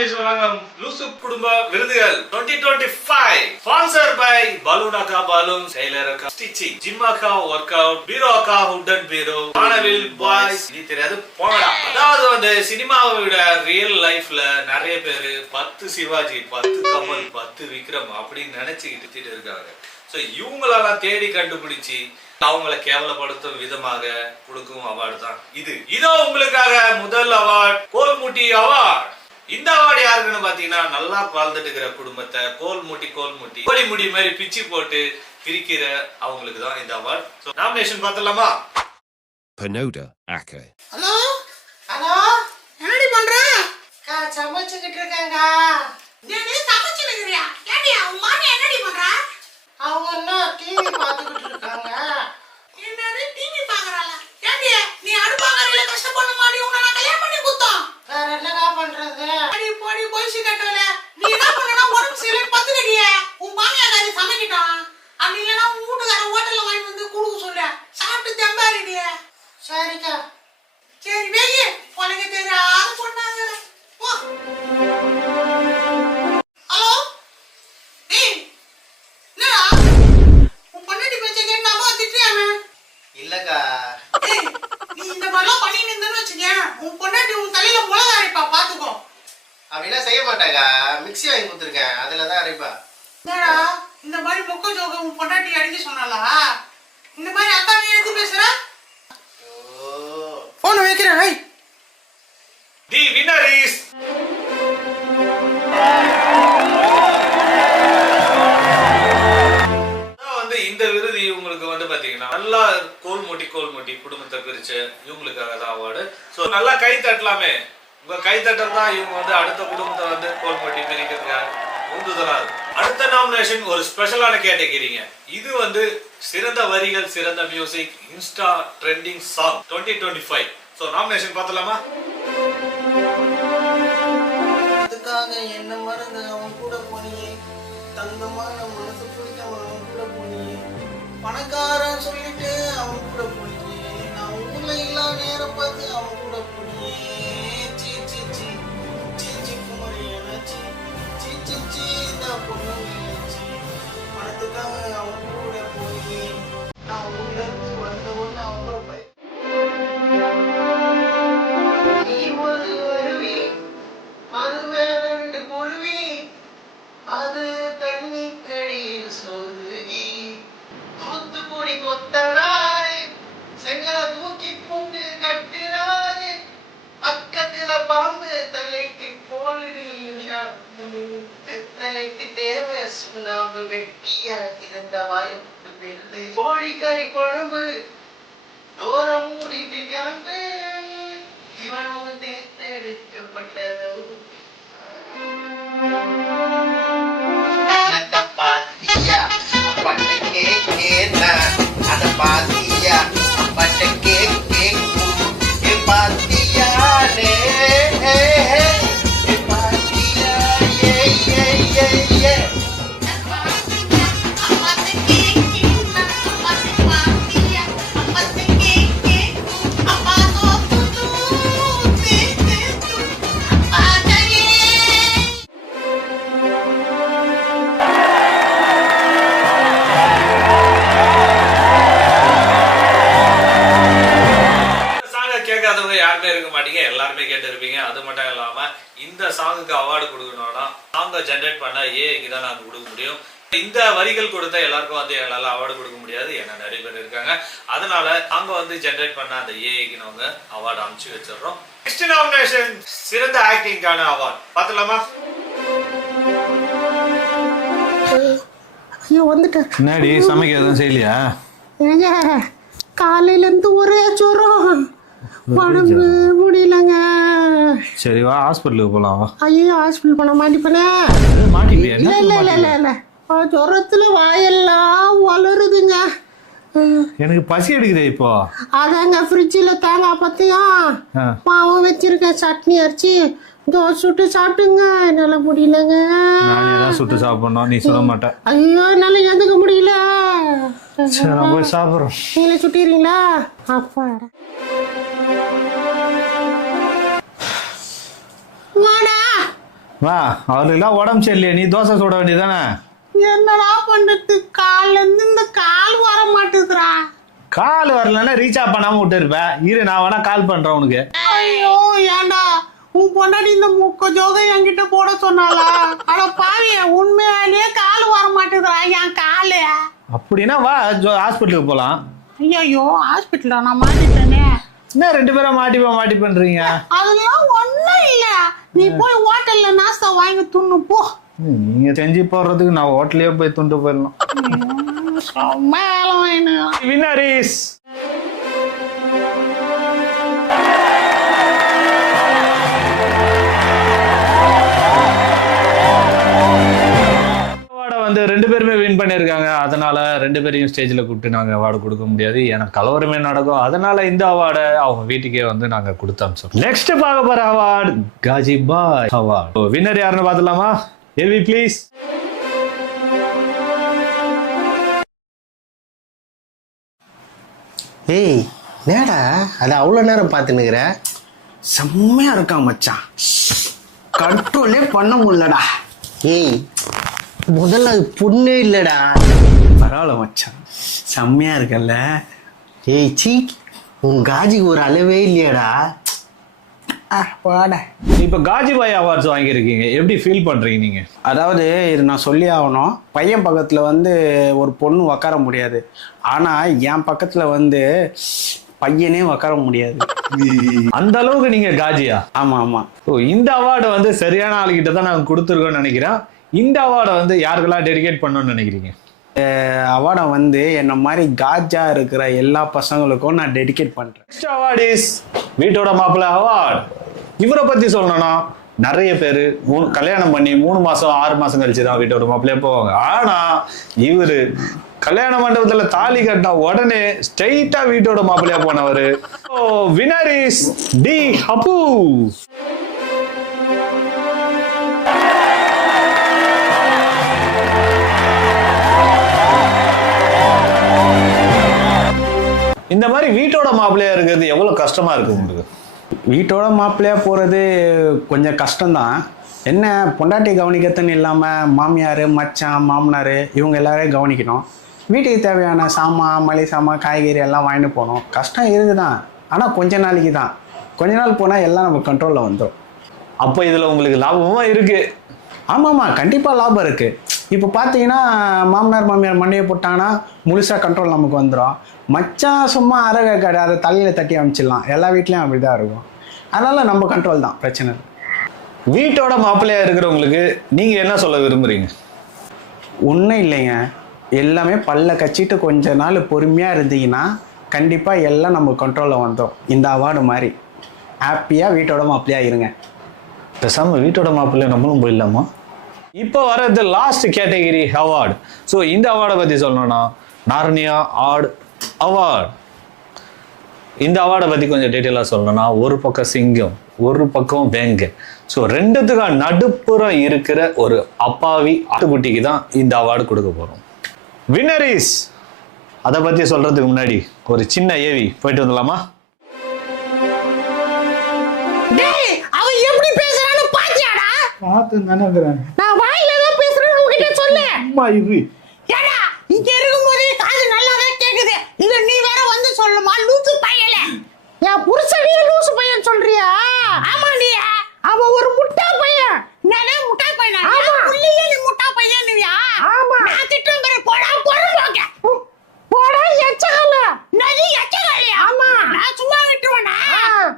லூசு குடும்ப விருதுகள் 2025 sponsor by பலூனாக்கா பலூன், செயலரக்கா ஸ்டிச்சிங், ஜிம்மாக்கா ஒர்க் அவுட், பீரோக்கா உட்டன் பீரோ, வானவில் பாய்ஸ். நீ தெரியாது போடா. அதாவது வந்து சினிமாவை விட ரியல் லைஃப்ல நிறைய பேரு 10 சிவாஜி, 10 கமல், 10 விக்ரம் அப்படின்னு நினைச்சுக்கிட்டு இருக்காங்க. சோ இவங்களெல்லாம் தேடி கண்டுபிடிச்சு அவங்களை கேவலப்படுத்தும் விதமாக கொடுக்கும் அவார்டு தான் இது. இதோ உங்களுக்காக முதல் அவார்ட், கோல்முட்டி அவார்ட். இந்த அவார்டு யாருக்குன்னு பாத்தீங்கன்னா, நல்லா வாழ்ந்துட்டு இருக்கிற குடும்பத்தை கோல்முட்டி கோழி முடி மாதிரி பிச்சு போட்டு பிரிக்கிற அவங்களுக்கு தான் இந்த அவார்டு. சோ நாமினேஷன் பார்த்தலாமா? Panoda Aka. ஹலோ ஹலோ, என்னடி பண்ற? சமைச்சுக்கிட்டு இருக்கேங்க. நீ சமைச்சுட்டு இருக்கறியா? ஏடி உன் மாமி என்னடி பண்ற? அவங்க இன்னும் டிவி பார்த்துக்கிட்டு இருக்காங்க. என்னது டிவி பார்க்கறாளா? ஏடி நீ அடுப்பாங்கறல கஷ்டப்பட மாடி உன்னை நான் கல்யாணம் பண்ணி குத்தோம். வேற என்னடா பண்றது? அடி போடி போய் சிக்கட்டல. நீ என்ன பண்ணனா உடம்பு சரியில்லை பத்துக்கிட்டியே. உன் மாமியார் சமைக்கிட்டான். அப்படி இல்லனா உன் வீட்டுக்கார ஹோட்டல்ல வாங்கி வந்து குடுக்க சொல்ல. சாப்பிட்டு தெம்பாரிடியே. சரிக்கா. சரி வெயி உனக்கு தெரியாத பொண்ணாங்க. போ. ஹலோ டேய், என்னடா உன் பொண்ணடி பேச்ச கேட்டு நாம திட்டியாமே? இல்லக்கா. டேய் நீ இந்த மாதிரிலாம் பண்ணி நின்றன்னு வச்சுக்கே, உன் பொண்ணடி உன் தலையில முளகா அரைப்பா, பாத்துக்கோ. அப்படின்னா செய்ய மாட்டாக்கா. மிக்ஸி வாங்கி கொடுத்துருக்கேன், அதுல தான் அரைப்பா. என்னடா இந்த மாதிரி மொக்க ஜோக உன் பொண்ணாட்டி அடிக்க சொன்னாலா? இந்த மாதிரி அக்கா நீ எடுத்து பேசுற? போன் வைக்கிறேன் வை. தி வின்னர் இஸ் வந்து இந்த விருது இவங்களுக்கு வந்து பாத்தீங்கன்னா, நல்லா கோல்முட்டி குடும்பத்தை பிரிச்சு இவங்களுக்காக தான் அவார்டு. சோ நல்லா கை தட்டலாமே. உங்க கை தட்டல் தான் இவங்க வந்து அடுத்த குடும்பத்தை வந்து கோல்முட்டி பிரிக்கிறதுக்காக உந்துதலா இருக்கு. அடுத்த நாமினேஷன் ஒரு ஸ்பெஷலான கேட்டகரிங்க. இது வந்து சிறந்த வரிகள், சிறந்த music, insta trending song 2025. So nomination பார்த்தலாமா? அதுக்காக என்ன மறந்து அவன் கூட போனியே, தங்கமான மனசு பிடிக்காம அவன் கூட போனியே, பணக்காரன் சொல்லிட்டு அவன் கூட போனியே, நான் ஊர்ல இல்லா நேரம் பார்த்து அவன் கூட போனியே, சீ சீ சீ சீ சீ குமரியன சீ சீ சீ சீ நான் பொண்ணு சீ, பணத்துக்காக அவன் கூட போனியே, நான் ஊர்ல இருந்து வந்த ஒன்று அவன் கூட போய் அது தண்ணி கழியில் சொல்லுதி தூத்துக்குடி கொத்தனாய் செங்கல தூக்கி போட்டு கட்டினாய் பக்கத்துல பாம்பு தலைக்கு தலைக்கு தேவை சுண்ணாம்பு வெட்டியா இருந்த வாய்ப்பு வெள்ளு கோழிக்கறி குழம்பு தோரம் மூடிட்டு கிளம்பு இவன் வந்து எடுக்கப்பட்டது. யாருமே இருக்க மாட்டீங்க, எல்லாருமே கேட்டு இருப்பீங்க. அது மட்டும் இல்லாம இந்த சாங்குக்கு அவார்டு கொடுக்கணும்னா சாங்க ஜெனரேட் பண்ண ஏஐக்கு தான் நாங்க கொடுக்க முடியும். இந்த வரிகள் கொடுத்த எல்லாருக்கும் வந்து எங்களால அவார்டு கொடுக்க முடியாது, ஏன்னா நிறைய பேர் இருக்காங்க. அதனால நாங்க வந்து ஜெனரேட் பண்ண அந்த ஏஐக்கு நாங்க அவார்டு அனுப்பிச்சு வச்சிடறோம். நெக்ஸ்ட் நாமினேஷன் சிறந்த ஆக்டிங்கான அவார்டு பார்த்தலாமா? ஐயோ வந்துட்டேன். என்னடி சமைக்க எதுவும் செய்யலையா? காலையில இருந்து ஒரே ஜுரம், உடம்பு முடியலங்க. சரி வா ஹாஸ்பிட்டலுக்கு போலாம். ஐயோ ஹாஸ்பிட்டல் போன மாட்டிப்பனே. மாட்டிப்பியா? இல்ல இல்ல இல்ல இல்ல இல்ல ஜுரத்துல வாயெல்லாம் வளருதுங்க. எனக்கு பசி எடுக்குதே இப்போ. அதாங்க ஃப்ரிட்ஜில் தேங்காய் பத்தியும் மாவும் வச்சிருக்கேன், சட்னி அரைச்சி தோசை சுட்டு சாப்பிட்டுங்க. என்னால முடியலங்க. நானே தான் சுட்டு சாப்பிடணும், நீ சொல்ல மாட்டேன். ஐயோ என்னால எதுக்க முடியல. சரி நான் போய் சாப்பிட்றோம். நீங்களே சுட்டிடுறீங்களா? அப்பா வாடா வா அவருக்குலாம் உடம்பு சரியில்லையே, நீ தோசை சுட வேண்டியதானே? என்னடா பண்றது, கால்ல இருந்து இந்த கால் வர மாட்டேங்குதுடா. கால் வரலன்னா ரீசார்ஜ் பண்ணாம விட்டு இருப்பேன். இரு, நான் வேணா கால் பண்றேன் உனக்கு. ஐயோ ஏன்டா உன் பொண்டாட்டி இந்த முக்க ஜோகை என்கிட்ட போட சொன்னாலா? அட பாவிய, உண்மையாலேயே கால் வர மாட்டேங்குதுடா என் காலு. அப்படின்னா வா ஹாஸ்பிட்டலுக்கு போலாம். ஐயோ ஹாஸ்பிட்டல்ல நான் மாட்டிட்டேனே. என்ன 2 பேரும் மாட்டி பண்றீங்க? அதெல்லாம் ஒண்ணும் இல்ல, நீ போய் ஹோட்டல்ல நாஸ்தா வாங்கி துண்ணு போ. நீங்க செஞ்சு போடுறதுக்கு நான் ஹோட்டலே போய் துண்டு போயிடலாம். செம்ம வேலை வாங்கினேன். வின்னரிஸ் வந்து 2 பேருமே வின் பண்ணியிருக்காங்க. அதனால 2 பேரையும் ஸ்டேஜ்ல கூப்பிட்டு நாங்க அவார்டு கொடுக்க முடியாது, ஏன்னா கலவரமே நடக்கும். அதனால இந்த அவார்டை அவங்க வீட்டுக்கே வந்து நாங்க கொடுத்து அனுப்பிச்சோம். நெக்ஸ்ட் பார்க்க போற அவார்டு காஜி பாய் அவார்டு. வின்னர் யாருன்னு பார்த்துலாமா? AV please. ஏய் நேடா அது அவ்வளோ நேரம் பார்த்துன்னுக்குற? செம்மையா இருக்கான் மச்சான், கண்ட்ரோலே பண்ண முடியலடா. ஏய் முதல்ல அது பொண்ணே இல்லைடா. பரவாயில்ல மச்சான், செம்மையா இருக்கல்ல. ஏய் சீ, உன் காஜிக்கு ஒரு அளவே இல்லையாடா. வாட. இப்ப காஜி பாய் அவார்ட்ஸ் வாங்கியிருக்கீங்க, எப்படி ஃபீல் பண்றீங்க நீங்க? அதாவது இது நான் சொல்லி ஆகணும், பையன் பக்கத்துல வந்து ஒரு பொண்ணு உக்கார முடியாது, ஆனா என் பக்கத்துல வந்து பையனே உக்கார முடியாது. அந்த அளவுக்கு நீங்க காஜியா? ஆமா ஆமா. இந்த அவார்டை வந்து சரியான ஆளுகிட்ட தான் நாங்க கொடுத்துருக்கோம்னு நினைக்கிறேன். இந்த அவார்டை வந்து யாருக்கெல்லாம் டெடிகேட் பண்ணணும்னு நினைக்கிறீங்க? அவார்டை வந்து என்ன மாதிரி காஜா இருக்கிற எல்லா பசங்களுக்கும் நான் டெடிகேட் பண்றேன். நெக்ஸ்ட் அவார்ட் இஸ் வீட்டோட மாப்பிள்ளை அவார்ட். இவரை பத்தி சொல்லணும்னா நிறைய பேர் கல்யாணம் பண்ணி 3 மாசம் 6 மாசம் கழிச்சு தான் வீட்டோட மாப்பிள்ளையே போவாங்க. ஆனா இவரு கல்யாண மண்டபத்துல தாலி கட்டின உடனே ஸ்ட்ரைட்டா வீட்டோட மாப்பிள்ளையா போனவரு. வினர் இஸ் டி ஹப்பு. இந்த மாதிரி வீட்டோட மாப்பிள்ளையா இருக்கிறது எவ்வளவு கஷ்டமா இருக்கு உங்களுக்கு? வீட்டோட மாப்பிள்ளையா போறது கொஞ்சம் கஷ்டம்தான். என்ன பொண்டாட்டி கவனிக்கிறதுன்னு இல்லாமல் மாமியார் மச்சான் மாமனார் இவங்க எல்லாரையும் கவனிக்கணும். வீட்டுக்கு தேவையான சாமான் மளிகை சாமான் காய்கறி எல்லாம் வாங்கிட்டு போகணும். கஷ்டம் இருக்குதான், ஆனால் கொஞ்ச நாளைக்கு தான். கொஞ்ச நாள் போனால் எல்லாம் நம்ம கண்ட்ரோலில் வந்துடும். அப்போ இதில் உங்களுக்கு லாபமும் இருக்கு. ஆமாம்மா, கண்டிப்பாக லாபம் இருக்குது. இப்போ பார்த்தீங்கன்னா மாமனார் மாமியார் மண்டையை போட்டாங்கன்னா முழுசாக கண்ட்ரோல் நமக்கு வந்துடும். மச்சான் சும்மா அறவே கடை அதை தலையில் தட்டி அமைச்சிடலாம். எல்லா வீட்லேயும் அப்படி தான் இருக்கும். அதனால் நம்ம கண்ட்ரோல் தான், பிரச்சனை இல்லை. வீட்டோட மாப்பிள்ளையா இருக்கிறவங்களுக்கு நீங்க என்ன சொல்ல விரும்புறீங்க? ஒன்றும் இல்லைங்க, எல்லாமே பல்ல கச்சிட்டு கொஞ்ச நாள் பொறுமையாக இருந்தீங்கன்னா கண்டிப்பாக எல்லாம் நம்ம கண்ட்ரோலில் வந்துடும். இந்த அவார்டு மாதிரி ஹாப்பியாக வீட்டோட மாப்பிள்ளையாக இருங்க. பேசாம வீட்டோட மாப்பிள்ளை நம்மளும் போயிடலாமா? இப்போ வரது லாஸ்ட் கேட்டகரி அவார்டு. ஸோ இந்த அவார்டை பற்றி சொல்லணும்னா நார்னியா ஆர்ட் அவார்டு. இந்த அவார்டை பற்றி கொஞ்சம் டீட்டெயிலாக சொல்லணும்னா, ஒரு பக்கம் சிங்கம் ஒரு பக்கம் வேங்க. ஸோ ரெண்டுத்துக்கும் நடுப்புறம் இருக்கிற ஒரு அப்பாவி ஆட்டுக்குட்டிக்கு தான் இந்த அவார்டு கொடுக்க போகிறோம். வின்னரிஸ் அதை பற்றி சொல்றதுக்கு முன்னாடி ஒரு சின்ன ஏவி போயிட்டு வந்துடலாமா? டேய் அவன் எப்படி பேசுறான்னு பாத்தியாடா? பார்த்து நினைக்கிறேன். நான் வாயில தான் பேசுறேன், உன்கிட்ட சொல்லு. அம்மா இது ஏடா இங்க இருக்கும்போதே காது நல்லாவே கேக்குது, இல்ல நீ வேற வந்து சொல்லுமா லூசு பையல? என் புருஷனையே லூசு பையன் சொல்றியா? ஆமா நீ அவன் ஒரு முட்டா பையன். நானே முட்டா பையனா? ஆமா புள்ளியே நீ முட்டா பையன்னுவியா? ஆமா நான் திட்டுங்கற போடா பொறுப்பாங்க. போடா எச்சகல. நதி எச்சகலையா? ஆமா நான் சும்மா விட்டுவனா?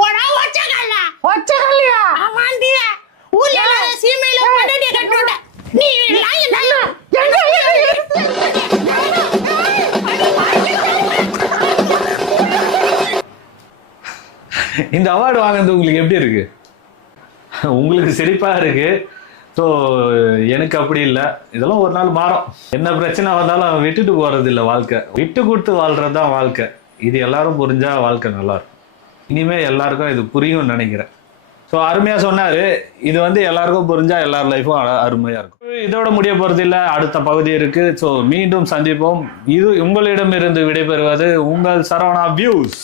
போடா ஒச்சகல. ஒச்சகலையா? ஆமாண்டி. ஊர்ல சீமையில பண்டடி கட்டுடா. நீ லாய் நல்லா இந்த அவார்டு வாங்குறது உங்களுக்கு எப்படி இருக்கு? உங்களுக்கு சிரிப்பா இருக்கு. ஸோ எனக்கு அப்படி இல்லை. இதெல்லாம் ஒரு நாள் மாறும். என்ன பிரச்சனை வந்தாலும் விட்டுட்டு போறது இல்லை வாழ்க்கை. விட்டு கொடுத்து வாழ்றது தான் வாழ்க்கை. இது எல்லாரும் புரிஞ்சா வாழ்க்கை நல்லா இருக்கும். இனிமே எல்லாருக்கும் இது புரியும்னு நினைக்கிறேன். ஸோ அருமையா சொன்னாரு. இது வந்து எல்லாருக்கும் புரிஞ்சா எல்லார் லைஃபும் அருமையா இருக்கும். இதோட முடிய போறது இல்லை, அடுத்த பகுதி இருக்கு. ஸோ மீண்டும் சந்திப்போம். இது உங்களிடமிருந்து விடைபெறுவது உங்கள் சரவணா வியூஸ்.